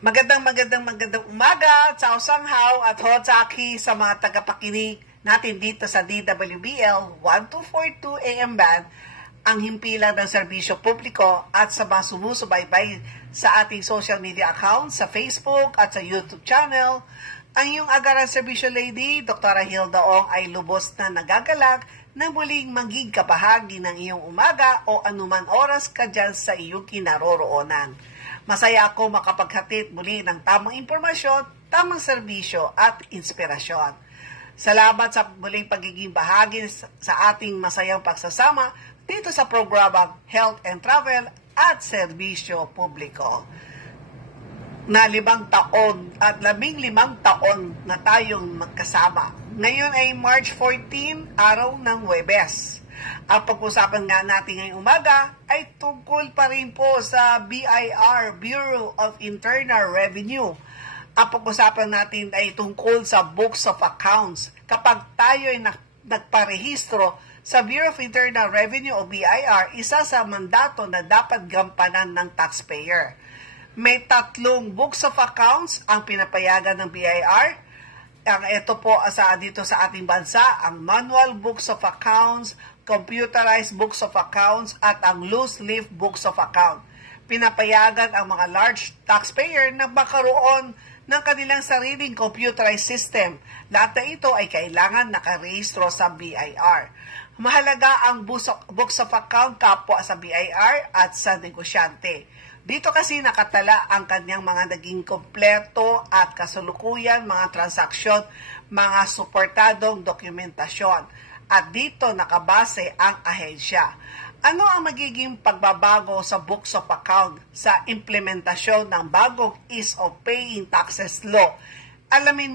Magandang umaga, Chao Sanghaw at Hotsaki sa mga tagapakinig natin dito sa DWBL 1242 AM band, ang himpilan ng serbisyo publiko at sa mga sumusubaybay sa ating social media accounts sa Facebook at sa YouTube channel. Ang iyong agaran serbisyo lady, Dr. Hilda Ong, ay lubos na nagagalak na muling maging kabahagi ng iyong umaga o anuman oras ka dyan sa iyong kinaroroonan. Masaya ako makapaghatid muli ng tamang impormasyon, tamang serbisyo at inspirasyon. Salamat sa muling pagiging bahagi sa ating masayang pagsasama dito sa programang Health and Travel at Serbisyo Publiko. Na 5 taon at 15 taon na tayong magkasama. Ngayon ay March 14, araw ng Huwebes. Ang pag-usapan nga natin ngayong umaga ay tungkol pa rin po sa BIR, Bureau of Internal Revenue. Ang pag-usapan natin ay tungkol sa Books of Accounts. Kapag tayo ay nagparehistro sa Bureau of Internal Revenue o BIR, isa sa mandato na dapat gampanan ng taxpayer. May 3 Books of Accounts ang pinapayagan ng BIR. Ito po dito sa ating bansa, ang Manual Books of Accounts, Computerized Books of Accounts, at ang Loose Leaf Books of Account. Pinapayagan ang mga large taxpayer na makaroon ng kanilang sariling computerized system. Lahat na ito ay kailangan nakarehistro sa BIR. Mahalaga ang Books of Account kapwa sa BIR at sa negosyante. Dito kasi nakatala ang kanyang mga naging kompleto at kasulukuyan, mga transaksyon, mga suportadong dokumentasyon. At dito nakabase ang ahensya. Ano ang magiging pagbabago sa Books of Account sa implementasyon ng bagong Ease of Paying Taxes Law? Alamin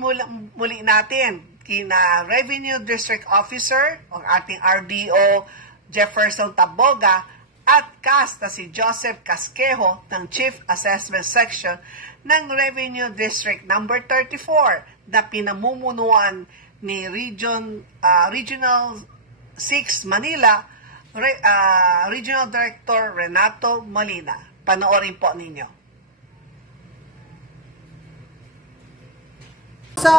muli natin kina Revenue District Officer, ang ating RDO Jefferson Taboga, at CAS na si Joseph Casquejo ng Chief Assessment Section ng Revenue District Number 34 na pinamumunuan ni Regional 6 Manila, Regional Director Renato Molina. Panoorin po ninyo. Sa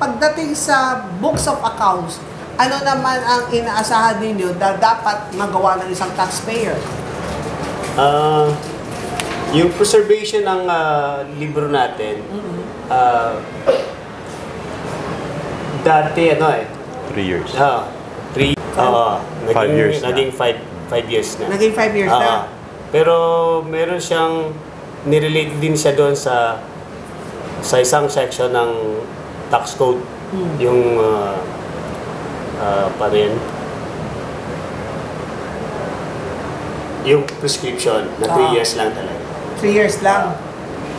pagdating sa Books of Accounts, ano naman ang inaasahan ninyo na dapat magawa ng isang taxpayer? Yung preservation ng libro natin, dati 3 years. 5 years na. Naging 5 years na. Naging 5 years na. Pero meron siyang nirelate din siya doon sa isang section ng tax code. Yung pa rin yung prescription na 3 years lang talaga. 3 years lang.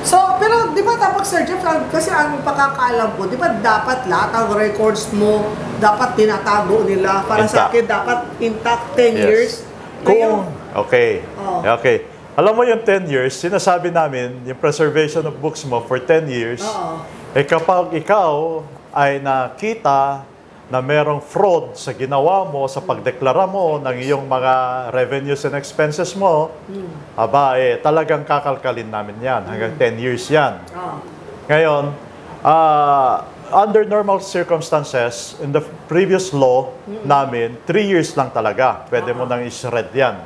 So, pero di ba dapat, Sir Jeff, kasi ang pagkakaalam ko, di ba dapat lahat ang records mo, dapat tinatago nila. Para intact. Sa akin, dapat intact 10 years. Okay. Okay. Alam mo yung 10 years, sinasabi namin, yung preservation of books mo for 10 years, kapag ikaw ay nakita na merong fraud sa ginawa mo, sa pagdeklara mo ng iyong mga revenues and expenses mo, talagang kakalkalin namin yan. Hanggang 10 years yan. Ngayon, under normal circumstances, in the previous law namin, 3 years lang talaga. Pwede mo nang is-read yan.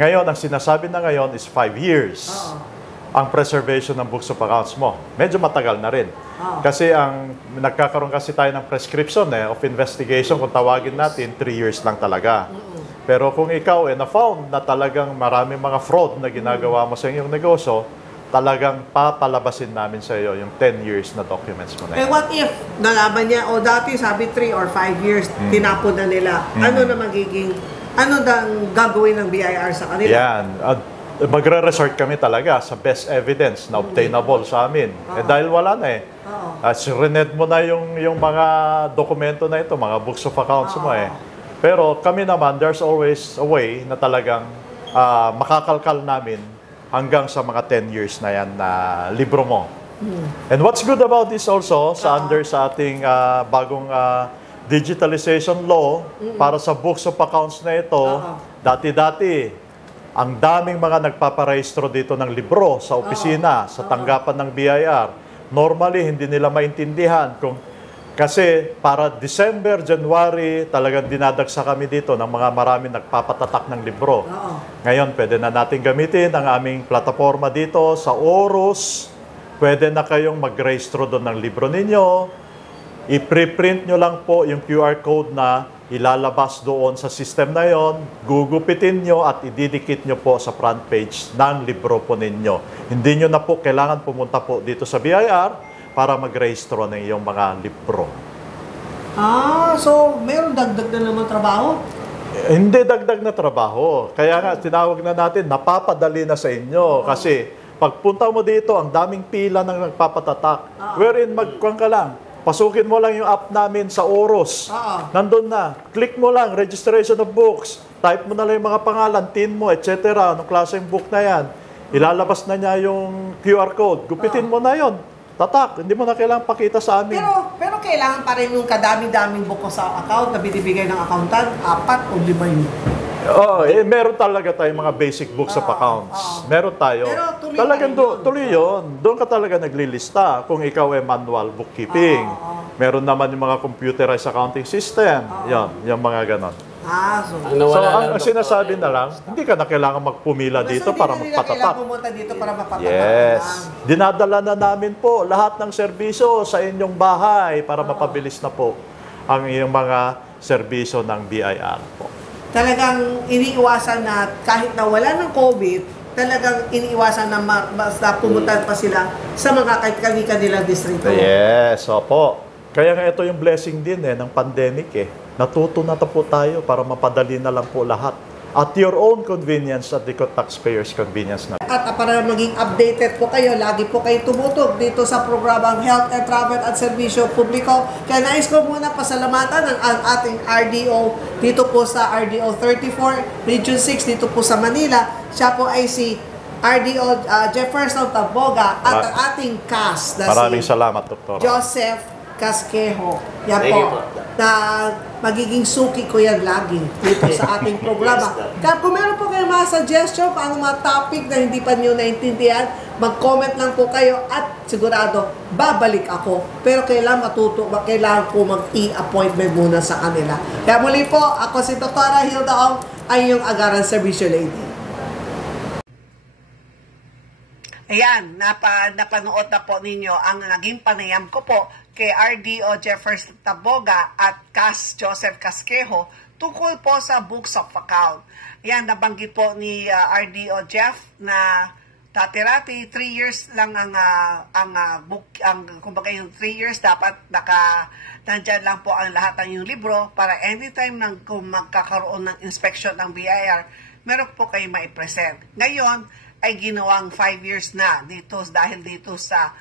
Ngayon, ang sinasabi na ngayon is 5 years. Ang preservation ng books of accounts mo. Medyo matagal na rin. Kasi nagkakaroon kasi tayo ng prescription of investigation, kung tawagin natin, 3 years lang talaga. Pero kung ikaw na-found na talagang maraming mga fraud na ginagawa mo sa iyong negosyo, talagang papalabasin namin sa iyo yung 10 years na documents mo na yan. What if nalaman niya, dati sabi 3 or 5 years, tinapon na nila. Ano na gagawin ng BIR sa kanila? Yan. Magre-resort kami talaga sa best evidence na obtainable sa amin. Dahil wala na renet mo na yung mga dokumento na ito, mga books of accounts mo Pero kami naman, there's always a way na talagang makakalkal namin hanggang sa mga 10 years na yan na libro mo. And what's good about this also, sa ating bagong digitalization law, para sa books of accounts na ito, dati-dati, ang daming mga nagpaparehistro dito ng libro sa opisina, sa tanggapan ng BIR. Normally, hindi nila maintindihan kasi para December, January, talagang dinadagsa kami dito ng mga marami nagpapatatak ng libro. Ngayon, pwede na natin gamitin ang aming plataforma dito sa Orus. Pwede na kayong mag-rehistro doon ng libro ninyo. I-preprint nyo lang po yung QR code na ilalabas doon sa system na yon, gugupitin nyo at ididikit nyo po sa front page ng libro po ninyo. Hindi nyo na po kailangan pumunta po dito sa BIR para mag-rehistro ng iyong mga libro. So meron dagdag na naman trabaho? Hindi dagdag na trabaho. Kaya nga, tinawag na natin, napapadali na sa inyo. Kasi pagpunta mo dito, ang daming pila ng nagpapatatak. Wherein magkuhan ka lang, pasukin mo lang yung app namin sa Orus. Nandun na. Click mo lang, registration of books. Type mo na lang yung mga pangalan, tin mo, etc. Anong klaseng book na yan. Ilalabas na niya yung QR code. Gupitin mo na yon. Tatak. Hindi mo na kailangan pakita sa amin. Pero kailangan pa rin yung kadami-daming buko sa account na binibigay ng accountant, 4 o 5 yun. Oo, meron talaga tayong mga basic books of accounts. Meron tayo. Pero tuloy talagang pa rin yun. tuloy yun. Doon ka talaga naglilista kung ikaw ay manual bookkeeping. Meron naman yung mga computerized accounting system. Yan, yung mga ganon. So Ang sinasabi na lang, hindi ka na kailangan magpumila dito para magpatatak. Kailangan pumunta dito para mapatatak. Yes. Dinadala na namin po lahat ng serbisyo sa inyong bahay para mapabilis na po ang iyong mga serbisyo ng BIR po. Talagang iniiwasan na kahit na wala ng COVID, talagang iniiwasan na basta pumunta pa sila sa mga kanilang distrito. Yes, opo. Kaya nga ito yung blessing din ng pandemic Natuto na po tayo para mapadali na lang po lahat. At your own convenience at the taxpayers' convenience na. At para maging updated po kayo, lagi po kayo tumutog dito sa programang Health and Travel at Serbisyo Publiko. Kaya nais ko muna pasalamatan ang ating RDO dito po sa RDO 34, Region 6 dito po sa Manila. Siya po ay si RDO Jefferson Taboga at ang ating cast na Maraming si salamat, Dr. Joseph Casquejo. Yan po. Na magiging suki ko yan lagi dito sa ating programa. Kaya kung meron po kayo mga suggestion, paano mga topic na hindi pa nyo naintindihan, mag-comment lang po kayo at sigurado, babalik ako. Pero kailangan kailangan ko mag-e-appointment muna sa kanila. Kaya muli po, ako si Dr. Hilda Ong, ay yung Agaran Servicio Lady. Ayan, napanood na po ninyo ang naging panayam ko po kay RDO Jefferson Taboga at Cas Joseph Casquejo tungkol po sa Books of Account. Ayan, nabanggit po ni RDO Jeff na dati-rati 3 years lang kumbaga yung 3 years dapat nandyan lang po ang lahat ng yung libro para anytime kung magkakaroon ng inspection ng BIR, meron po kayo maipresent. Ngayon, ay ginawang 5 years na dahil dito sa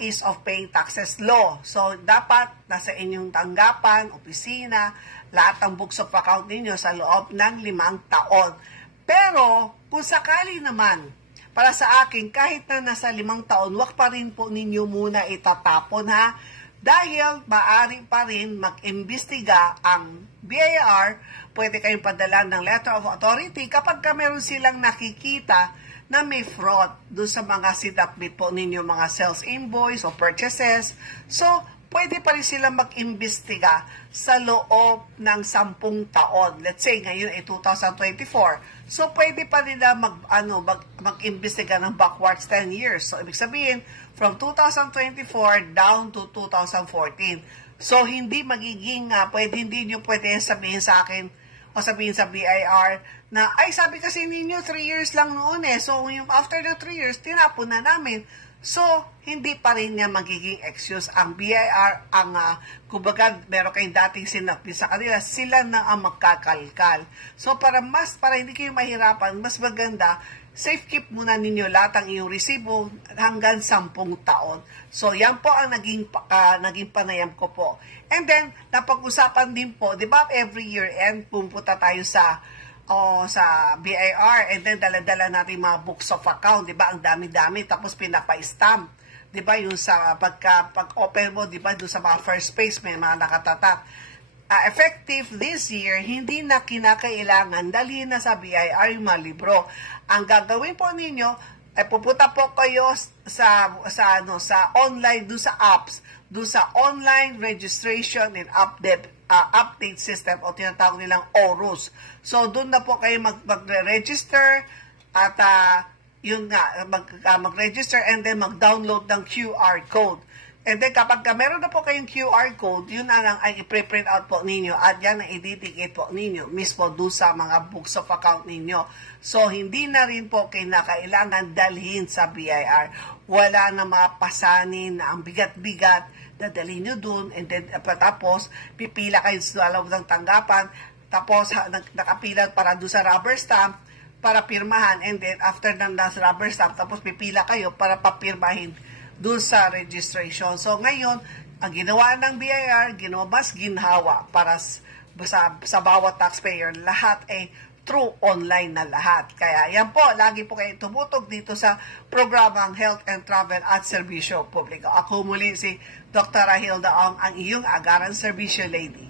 ease of paying taxes law. So, dapat nasa inyong tanggapan, opisina, lahat ng books of account ninyo sa loob ng 5 taon. Pero, kung sakali naman, para sa akin, kahit na nasa 5 taon, wag pa rin po ninyo muna itatapon ha. Dahil maaari pa rin mag-imbestiga ang BIR, pwede kayong padala ng letter of authority kapag meron silang nakikita na may fraud doon sa mga sinakbit po ninyo, mga sales invoice o purchases. So, pwede pa rin silang mag-imbestiga sa loob ng 10 taon. Let's say, ngayon ay 2024. So, pwede pa rin na mag-imbestiga ng backwards 10 years. So, ibig sabihin, from 2024 down to 2014. So, hindi magiging, hindi nyo pwede sabihin sa akin, o sabihin sa BIR na, ay sabi kasi ninyo 3 years lang noon so yung after the 3 years, tinapon na namin. So, hindi pa rin niya magiging excuse. Ang BIR, kumbaga, meron kayong dating sinakbi sa kanila, sila na ang magkakalkal. So, para hindi kayo mahirapan, mas maganda, safe keep muna ninyo lahat ang iyong resibo hanggang 10 taon. So, yan po ang naging panayam ko po. And then, napag-usapan din po, di ba, every year end, pumunta tayo sa BIR, and then dala-dala natin mga books of account, di ba, ang dami-dami, tapos pinapa-stamp, di ba, yung sa pag-open mo, di ba, doon sa mga first page, may mga nakatatak. effective this year, hindi na kinakailangan dalhin na sa BIR yung mga libro. Ang gagawin po ninyo, ay pupunta po kayo sa online, doon sa apps, doon sa online registration and update system o tinatawag nilang ORUS. So, doon na po kayo mag-register at yun nga, mag-register and then mag-download ng QR code. And then kapag meron na po kayong QR code, yun na lang ay i-print out po ninyo at yan ang ididikit po ninyo mismo doon sa mga books of account ninyo. So, hindi na rin po kinakailangan dalhin sa BIR. Wala na mapasanin na ang bigat-bigat, dadalhin nyo doon and then tapos pipila kayo sa loob ng tanggapan, tapos nakapila para doon sa rubber stamp para pirmahan and then after ng rubber stamp, tapos pipila kayo para papirmahin doon sa registration. So ngayon, ang ginawa ng BIR, mas ginhawa para sa bawat taxpayer, lahat ay true online na lahat. Kaya yan po, lagi po kayo tumutok dito sa programang Health and Travel at Serbisyo Publiko. Ako muli si Dr. Rahilda Ong, ang iyong Agaran Serbisyo Lady.